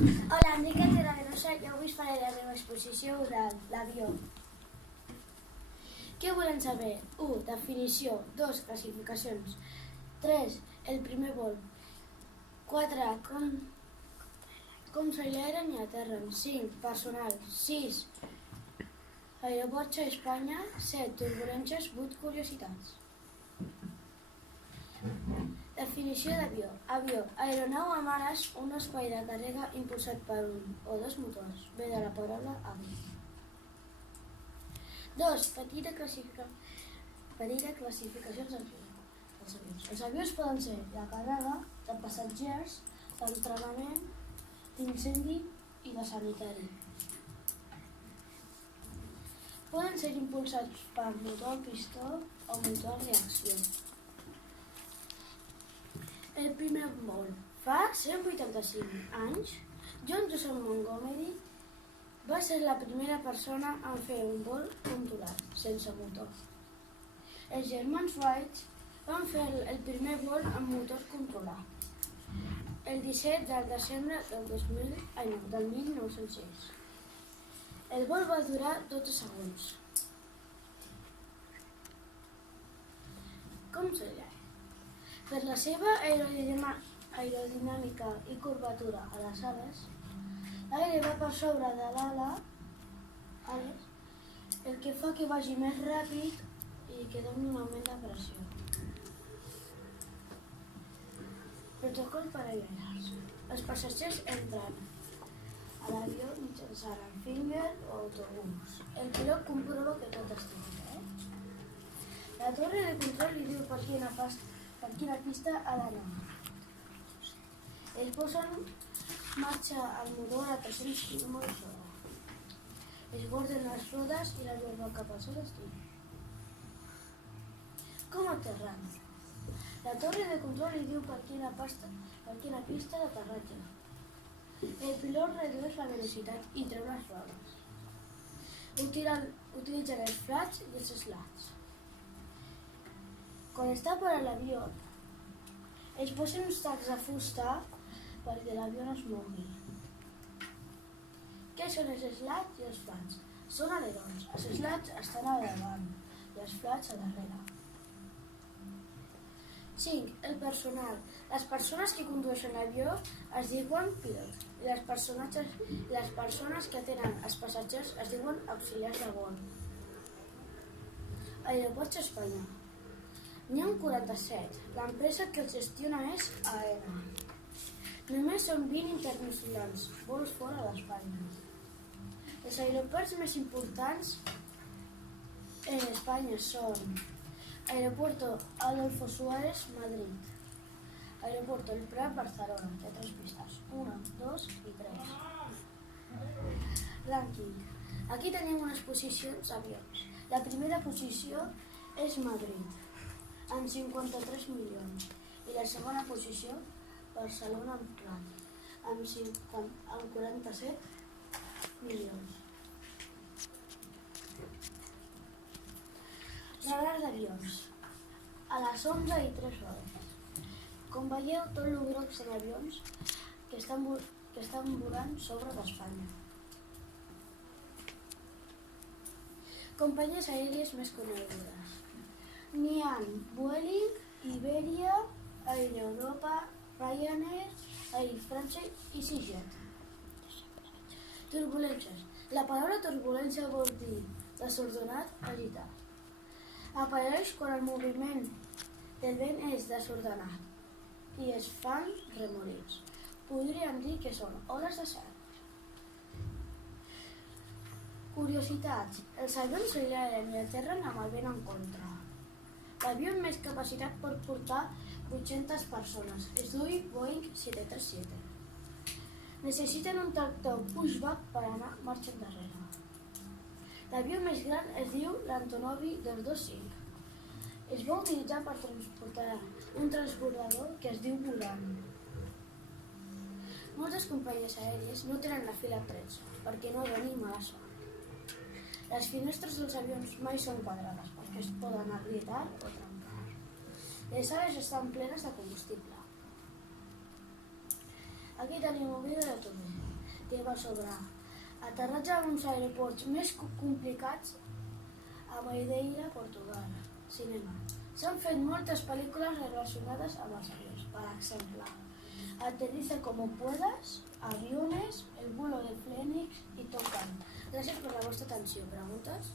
Hola, em dic Andrea Venosa i avui us faré la meva exposició oral, l'avió. Què volem saber? 1. Definició. 2. Classificacions. 3. El primer vol. 4. Com s'aileren i aterren. 5. Personal. 6. Aeroports a Espanya. 7. Turbulències. 8. Curiositats. Definició d'avió. Avió. Aeronau amb ales, un espai de càrrega impulsat per un o dos motors. Ve de la paraula avi. 2. Petita classificació dels avions. Els avions poden ser de càrrega, de passatgers, d'entrenament, d'incendi i de sanitari. Poden ser impulsats per motor a pistó o motor a reacció. El primer vol. Fa 185 anys, John Joseph Montgomery va ser la primera persona en fer un vol controlat, sense motor. Els germans Wright van fer el primer vol amb motor controlat, el 17 de desembre del 1906. El vol va durar 12 segons. Com s'ailera? Per la seva aerodinàmica i curvatura a les ales, l'aire va per sobre de l'ales, el que fa que vagi més ràpid i que doni un augment de pressió. Protocol per aïllar-se. Els passatgers entren a l'avió mitjançant el finger o autobús. El pilot comprova que tot estigui bé. La torre de control li diu per quina pista ha d'anar. Es posa en marxa el motor a 300 km/h. Es guarden les rodes i l'avió va cap al seu destí. Com aterren? La torre de control li diu per quina pista d'aterratge. El pilot redueix la velocitat i treu les rodes. Utilitzen els flaps i els slats. Quan està per a l'avió, es posen uns tacs de fusta perquè l'avió no es mogui. Què són els slats i els flaps? Són alerons. Els slats estan a davant i els flaps a darrere. 5. El personal. Les persones que condueixen l'avió es diuen pilot i les persones que atenen els passatgers es diuen auxiliars de vol. Aeroports a Espanya. N'hi ha 47. L'empresa que els gestiona és AENA. Només són 20 internacionals, vols fora d'Espanya. Els aeroports més importants en Espanya són Aeropuerto Adolfo Suárez, Madrid. Aeropuerto El Prat, Barcelona. Té 3 pistes. 1, 2 i 3. Rànquing. Aquí tenim unes posicions d'avions. La primera posició és Madrid, amb 53 milions. I la segona posició, Barcelona en Prat, amb 47 milions. Radar d'avions. A les 11:03. Com veieu, tot el groc són avions que estan volant sobre d'Espanya. Companyies aèries més conegudes. N'hi ha Vueling, Iberia, Air Europa, Ryanair, Air France i EasyJet. Turbulències. La paraula turbulència vol dir desordenat, agitat. Apareix quan el moviment del vent és desordenat i es fan remolins. Podríem dir que són oles de cel. Curiositats. Els avions s'aileren i aterren amb el vent en contra. L'avió amb més capacitat pot portar 800 persones. Es diu Boeing 737. Necessiten un tractor pushback per anar marxa endarrere. L'avió més gran es diu l'Antonovi 225. Es va utilitzar per transportar un transbordador que es diu volant. Moltes companyies aèries no tenen la fila 3 perquè no doni mala son. Les finestres dels avions mai són quadrades perquè es poden agrietar o trencar. Les ales estan plenes de combustible. Aquí tenim un vídeo de tot. va sobrar. Aterratge en uns aeroports més complicats a Madeira, Portugal. Cinema. S'han fet moltes pel·lícules relacionades amb els avions. Per exemple, Aterriza como puedas, Aviones, El vuelo de Fénix i Top Gun. Gràcies per la vostra atenció. Preguntes?